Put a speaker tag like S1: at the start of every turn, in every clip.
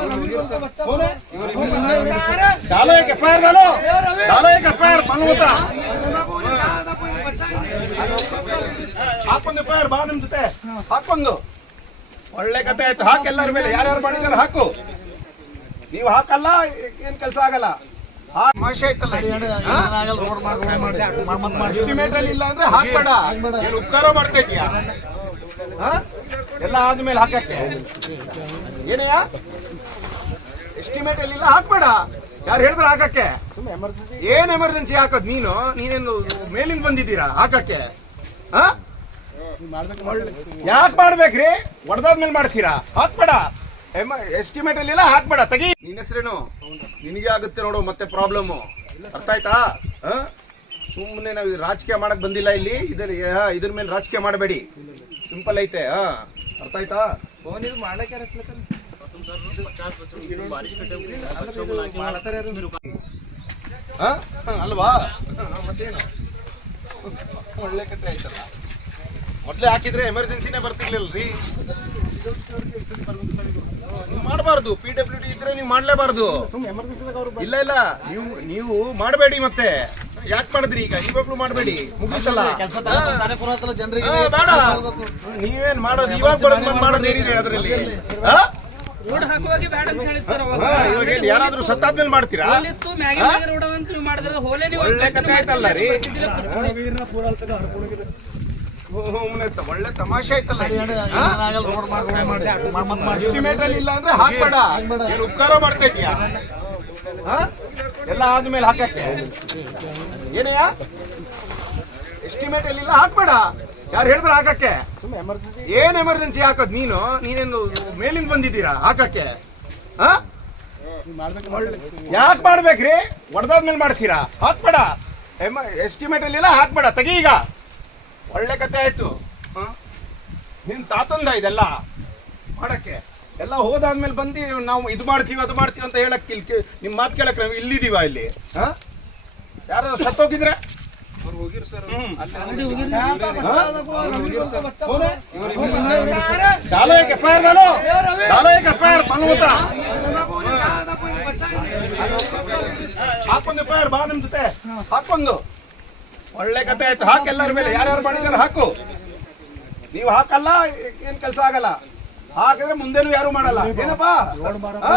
S1: कौन है डालो एक एफ डालो डालो एक एफ आई आर मालूम होता ಹಾಕೊಂದು ಎಫ್ ಐ ಆರ್ ಬಾ ನಿಮ್ ಜೊತೆ ಹಾಕೊಂದು ಒಳ್ಳೆ ಕತೆ ಆಯ್ತು ಹಾಕ್ ಎಲ್ಲರ ಮೇಲೆ ಯಾರ್ಯಾರು ಮಾಡಿದಾರೆ ಹಾಕು ನೀವು ಹಾಕಲ್ಲ ಏನ್ ಕೆಲಸ ಆಗಲ್ಲ ಹಾಕ್ ಮಾಷೆ ಆಯ್ತಲ್ಲ ಎಸ್ಟಿಮೇಟ್ ಅಲ್ಲಿ ಇಲ್ಲ ಅಂದ್ರೆ ಹಾಕ್ಬೇಡ ಏನ್ ಉಪಕಾರ ಮಾಡ್ತಾ ಇದೀಯಾ ಹಾ? ಎಲ್ಲ ಆದ್ಮೇಲೆ ಹಾಕಕ್ಕೆ ಏನಯ್ಯ ಎಸ್ಟಿಮೇಟ್ ಅಲ್ಲಿಲ್ಲ ಹಾಕ್ಬೇಡ. ಯಾರು ಹೇಳಿದ್ರೆ ಹಾಕಕ್ಕೆ? ಏನ್ ಎಮರ್ಜೆನ್ಸಿ ಹಾಕೋದ್ ನೀನು? ನೀನೇನು ಮೇಲಿಂಗ್ ಬಂದಿದ್ದೀರಾ ಹಾಕಕ್ಕೆ? ಹಾ? ಯಾಕೆ ಮಾಡ್ಬೇಕ್ರಿ? ಹೊಡೆದಾದ್ಮೇಲೆ ಮಾಡ್ತೀರಾ? ಹಾಕ್ಬೇಡ. ಎಸ್ಟಿಮೇಟ್ ಎಲ್ಲಿಲ್ಲ ಹಾಕ್ಬೇಡ. ತಗಿ. ನಿನ್ನ ಹೆಸರೇನು? ನಿನಗೆ ಆಗುತ್ತೆ ನೋಡು ಮತ್ತೆ ಪ್ರಾಬ್ಲಮ್ ಅರ್ಥ ಆಯ್ತಾ ಸುಮ್ಮನೆ ನಾವು ರಾಜಕೀಯ ಮಾಡಕ್ ಬಂದಿಲ್ಲ ಇಲ್ಲಿ. ಇದ್ರ ಇದ್ರ ಮೇಲೆ ರಾಜಕೀಯ ಮಾಡಬೇಡಿ. ಸಿಂಪಲ್ ಐತೆ ಹಾ. ಅರ್ಥ ಆಯ್ತಾ ಅಲ್ವಾ? ಒಳ್ಳೆ ಕತೆ ಆಯ್ತಲ್ಲ. ಮೊದ್ಲೇ ಹಾಕಿದ್ರೆ ಎಮರ್ಜೆನ್ಸಿನೇ ಬರ್ತಿರ್ಲಿಲ್ರಿ. ನೀವು ಮಾಡಬಾರ್ದು. ಪಿ ಡಬ್ಲ್ಯೂ ಡಿ ಇದ್ರೆ ನೀವು ಮಾಡ್ಲೇಬಾರ್ದು. ಇಲ್ಲ ಇಲ್ಲ. ನೀವು ನೀವು ಮಾಡಬೇಡಿ ಮತ್ತೆ. ಯಾಕೆ ಮಾಡಿದ್ರಿ ಈಗ? ಇವಾಗ್ಲೂ ಮಾಡಬೇಡಿ. ಮುಗಿಸಲ್ಲ ಬೇಡ. ನೀವೇನ್ ಮಾಡೋದು? ಇವಾಗ ಮಾಡೋದು ಏನಿದೆ ಅದರಲ್ಲಿ.
S2: ರೋಡ್ ಹಾಕುವಾಗ ಬೇಡ ಅಂತ ಹೇಳಿ ಸರ್ ಅವಾಗ.
S1: ಇವಾಗ ಏನ್ ಯಾರಾದ್ರೂ ಸತ್ತಾದ್ಮೇಲೆ ಮಾಡ್ತೀರಾ?
S2: ಅಲ್ಲಿತ್ತು ಮ್ಯಾಗಿ ಮ್ಯಾಗಿ ರೋಡ್ ಅಂತ ನೀವು ಮಾಡಿದ್ರೆ ಹೋಲೆ ನೀವು
S1: ಒಳ್ಳೆ ಕಥೆ ಆಯ್ತಲ್ಲ ರೀ. ಸುಮ್ನೆ ತ- ಒಳ್ಳೆ ತಮಾಷೆ ಆಯ್ತಲ್ಲ ಎಸ್ಟಿಮೇಟ್ ಅಲ್ಲಿ ಇಲ್ಲ ಅಂದ್ರೆ ಹಾಕ್ಬೇಡ. ಏನು ಉಪಕಾರ ಮಾಡ್ತಾ ಇದೀಯಾ ಹಾ? ಎಲ್ಲ ಆದ್ಮೇಲೆ ಹಾಕಕ್ಕೆ. ಏನಯ್ಯ? ಎಸ್ಟಿಮೇಟ್ ಅಲ್ಲಿ ಇಲ್ಲ ಹಾಕ್ಬೇಡ. ಯಾರು ಹೇಳಿದ್ರೆ ಹಾಕಕ್ಕೆ? ಏನ್ ಎಮರ್ಜೆನ್ಸಿ ಹಾಕೋದ್ ನೀನು? ನೀನೇನು ಮೇಲಿಂಗ್ ಬಂದಿದ್ದೀರಾ ಹಾಕಕ್ಕೆ? ಹಾ? ಯಾಕೆ ಮಾಡ್ಬೇಕ್ರಿ? ಹೊಡೆದಾದ್ಮೇಲೆ ಮಾಡ್ತೀರಾ? ಹಾಕ್ಬೇಡ. ಎಸ್ಟಿಮೇಟ್ ಅಲ್ಲಿ ಹಾಕ್ಬೇಡ. ತಗಿ ಈಗ. ಒಳ್ಳೆ ಕತೆ ಆಯ್ತು? ನಿನ್ ತಾತಂದ ಇದೆಲ್ಲ ಮಾಡಕ್ಕೆ. ಎಲ್ಲ ಹೋದಾದ್ಮೇಲೆ ಬಂದು ನಾವು ಇದು ಮಾಡ್ತೀವಿ ಅದು ಮಾಡ್ತೀವಿ ಅಂತ ಹೇಳಕ್ ನಿಮ್ ಮಾತು ಕೇಳಕ್ ನಾವು ಇಲ್ಲಿದೀವ ಇಲ್ಲಿ? ಹ? ಯಾರು ಸತ್ತೋಗಿದ್ರೆ? ಹ್ಮ್. कौन है? डालो एक एफ आई आर डालो डालो एक एफ आई आर मालूम होता ಹಾಕೊಂದು ಎಫ್ ಐ ಆರ್ ಬಾ ನಿಮ್ ಜೊತೆ ಹಾಕೊಂದು ಒಳ್ಳೆ ಕತೆ ಆಯ್ತು ಹಾಕ್ ಎಲ್ಲರ ಮೇಲೆ ಯಾರ್ಯಾರು ಮಾಡಿದಾರೆ ಹಾಕು ನೀವು ಹಾಕಲ್ಲ ಏನ್ ಕೆಲಸ ಆಗಲ್ಲ ಹಾಕಿದ್ರೆ ಮುಂದೇನು ಯಾರು ಮಾಡಲ್ಲ ಏನಪ್ಪಾ ಹಾ? ಹಾ.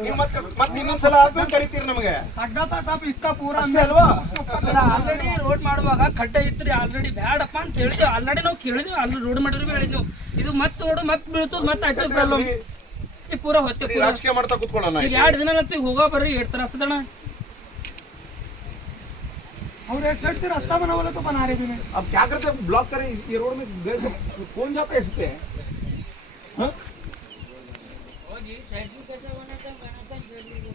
S1: ನೀವು ಮತ್ತೆ ಮತ್ತೆ ಇನ್ನೊಂದ್ಸಲ ಆದ್ಮೇಲೆ ಕರಿತೀರಿ ನಮಗೆ
S3: अड्डा था साहब इतना पूरा
S1: ಅಷ್ಟೇ ಅಲ್ವಾ
S2: ಆಲ್ರೆಡಿ ರೋಡ್ ಮಾಡುವಾಗ ಖಡ್ಡ ಇತ್ರಿ ಆಲ್ರೆಡಿ ಬ್ಯಾಡಪ್ಪ ಅಂತ ಹೇಳಿದ್ವಿ ಆಲ್ರೆಡಿ ನಾವು ಕೇಳಿದ್ವಿ ಆಲ್ರೆಡಿ ರೋಡ್ ಮಾಡಿದ್ವಿ ಹೇಳಿದ್ವಿ ಇದು ಮತ್ತೆ ರೋಡ್ ಮತ್ತೆ ಬೀಳ್ತದ ಮತ್ತೆ ಆಯ್ತು ಪ್ರಾಬ್ಲಮ್ ಈ ಪೂರ ಹೊತ್ತೆ
S1: ಬರೀ ರಾಜಕೀಯ ಮಾಡ್ತಾ ಕೂತ್ಕೊಳ್ಳೋಣ
S2: ಈಗ ಎರಡು ದಿನ ಅಂತ ಹೋಗೋ ಬರ್ರಿ ಎರಡು ತರ ಹಸ್ತದಣ
S3: और एक साइड से रास्ता बना बोले तो बना रहे भी नहीं
S1: अब क्या करते हैं ब्लॉक करें ये रोड में गए तो कौन जाता है इस पे हाँ?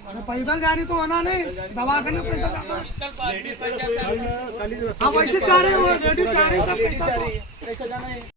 S3: अरे पैदल जाने तो आना नहीं दवाखाने पैसा जाता है। हाँ वैसे चाह रहे हो लेडीज चाह रही सब पैसा तो